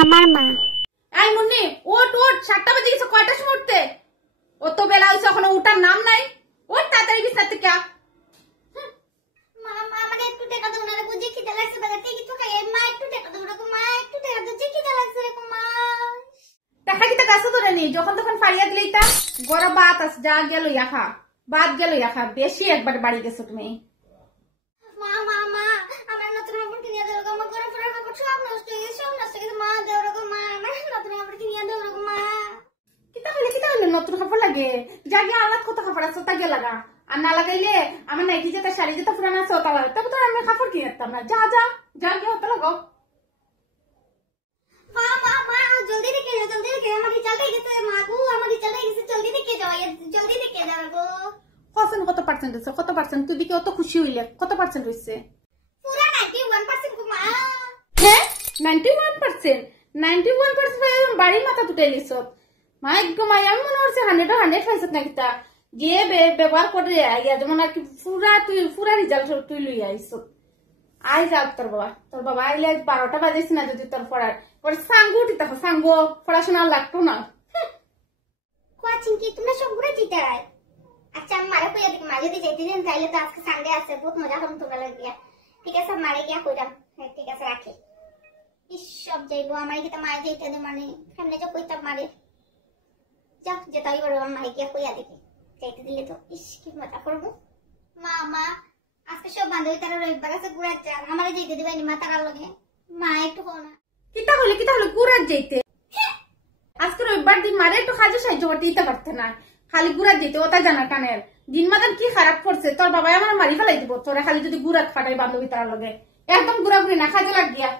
আমার মা। এই মুন্নি, ওঠ ওঠ, 7টা বাজে গেছে, কয়টার সময় উঠতে? ও তো বেলা হয়েছে, এখনো উঠার নাম নাই। ওঠ তাড়াতাড়ি বিছানা থেকে। মা মা আমাকে একটু টাকা দাও না রে, বুঝি খিদে লাগছে, বাজার থেকে কিছু খাই। মা একটু টাকা দাও রে মা, একটু টাকা দাও, যে খিদে লাগছে রে মা। দেখা কিতা কাছে ধরে নি, যখন তখন ফাড়িয়া দিলেই তা গড়া ভাত আছে, যা গেল ইয়াখা, ভাত গেল ইয়াখা, বেশি একবার বাড়ি গেছো তুমি। মা মা মা আমার নতুন কাপড় কিনে দাও গো, আমার গরম পরা কাপড় সব নষ্ট হয়ে গেছে, সব নষ্ট হয়ে গেছে। মা দাও রে মা, আমার নতুন কাপড় কিনে দাও রে মা। কিতা হইলে নতুন কাপড় লাগে, যা গিয়ে আলাদা কত কাপড় আছে তা গিয়ে লাগা। আর না লাগাইলে আমার নাইটি যেটা শাড়ি যেটা পুরানো আছে ওটা লাগা, তবে তো আমি কাপড় কিনে দিতাম না। যা যা যা গিয়ে ওটা লাগাও। মা মা মা জলদি দেখে যাও, জলদি দেখে যাও, আমার রিচার্জ গেছে মা গো, আমার রিচার্জ গেছে, জলদি দেখে যাও, জলদি দেখে যাও গো। কত পার্সেন্ট হচ্ছে, কত পার্সেন্ট? তুই দিকে অত খুশি হইলে কত পার্সেন্ট হইছে? পুরা 91% গো মা। হ্যাঁ 91%? 91% বাড়ির মাথা তুটে গেছ। মাই গো মাই, আমি মনে করছি 100 হয়েছে নাকি। তা যে ব্যবহার করে আইয়া যেমন আর কি পুরা রেজাল্ট তুই লই আইস। আই যাও তোর বাবা আইলে 12টা বাজেছি না, যদি তোর পড়ার পরে সাঙ্গু উঠিতে সাঙ্গু পড়াশোনা লাগতো না। কোচিং কি তোমরা সব ঘুরে জিতে আয়। আচ্ছা আমি মারে কইয়া দিই, মা যদি যাইতে দেন তাইলে তো আজকে সানডে আছে, বহুত মজা করব তোমরা লাগিয়া। ঠিক আছে মারে গিয়া কইরাম। হ্যাঁ ঠিক আছে রাখি। ইস সব যাইবো, আমার কি তা মারে যাইতে দে, মানে সামনে যা কইতাম মারে। যাক যেটাই বড় মারে গিয়া কইয়া দিবি, যাইতে দিলে তো ইস কি মজা করব। মা মা আজকে সব বান্ধবী তারা রবিবার আছে ঘুরে যাচ্ছে, আমারে যাইতে দিবানি মা তারার লগে। মা একটু কও না। কিতা হলে ঘুরার যাইতে? আজকে রবিবার দিন মারে একটু কাজে সাহায্য করতে দিতে পারতে না, খালি ঘুরার যেতে ওটা জানা টানের দিন মাদান কি খারাপ করছে। তোর বাবা আমার মারি ফেলাই দিব তোরা খালি যদি ঘুরাত ফাটাই বান্ধবী তার লগে। একদম ঘুরাঘুরি না, কাজে লাগ গিয়া।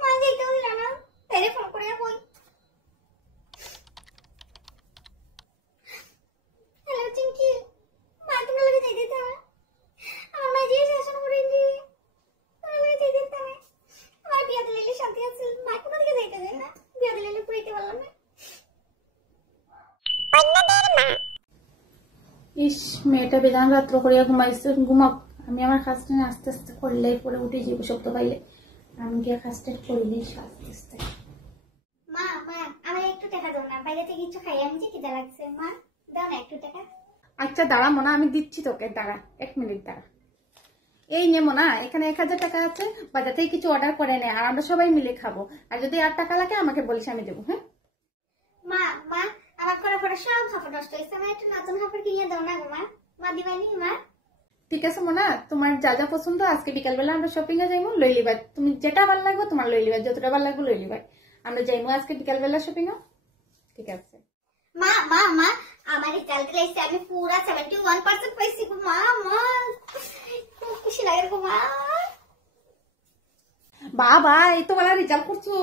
মা যাইতে দিলা না, তাইলে ফোন করে কই। হ্যালো চিঙ্কি, মা তোমার লগে যাইতে দাও। আমার মা যে শাসন করে দি, আমার লগে যাইতে দাও না। আমার বিয়া দিলে শান্তি আছে, মা কোথা থেকে যাইতে দেয় না, বিয়া দিলে পুরাইতে পারলাম না। ইস মেয়েটা বেদান রাত্র করিয়া ঘুমাইছে, ঘুমাক। আমি আমার কাজটা আস্তে আস্তে করলেই পরে উঠে যাবো শব্দ পাইলে। আমি গিয়ে কাজটা করলেই আস্তে আস্তে। মা মা আমার একটু টাকা দাও না, বাইরে থেকে কিছু খাই, আমি যে খিদে লাগছে। মা দাও না একটু টাকা। আচ্ছা দাঁড়া মোনা, আমি দিচ্ছি তোকে, দাঁড়া 1 মিনিট দাঁড়া। এই নে মোনা, এখানে 1000 টাকা আছে, বাজার থেকে কিছু অর্ডার করে নে, আর আমরা সবাই মিলে খাবো। আর যদি আর টাকা লাগে আমাকে বলিস, আমি দেবো। হ্যাঁ মা মা আমার করা পড়া সব কাপড় নষ্ট হয়েছে, আমার একটু নতুন কাপড় কিনে দাও না গো মা। মা দিবানি মা? ঠিক আছে মোনা, তোমার যা যা পছন্দ আজকে বিকালবেলা আমরা শপিং এ যাইবো, লই লিবা। তুমি যেটা ভালো লাগবে তোমার লই লিবা, যতটা ভালো লাগবে লই লিবা। আমরা যাইবো আজকে বিকালবেলা শপিং এ। ঠিক আছে মা মা মা আমার রেজাল্ট লাইছে, আমি পুরা 71% পাইছি গো মা। মা খুব খুশি লাগে গো মা। বাবা এই তো বেলা রেজাল্ট করছো,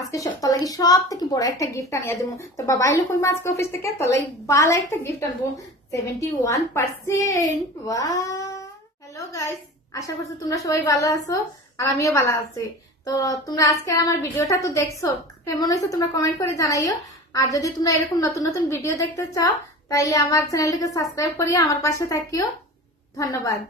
আজকে তোর লাগি সব থেকে বড় একটা গিফট আনিয়া দেবো। তো বাবা এলো কই আজকে অফিস থেকে, তোর লাগি ভালো একটা গিফট আনবো, 71%। হ্যালো গাইস, আশা করছি তোমরা সবাই ভালো আছো আর আমিও ভালো আছি। তো তোমরা আজকে আমার ভিডিওটা তো দেখছো, কেমন হয়েছে তোমরা কমেন্ট করে জানাইও। আর যদি তোমরা এরকম নতুন নতুন ভিডিও দেখতে চাও তাইলে আমার চ্যানেলটিকে সাবস্ক্রাইব করিয়ে আমার পাশে থাকিও। ধন্যবাদ।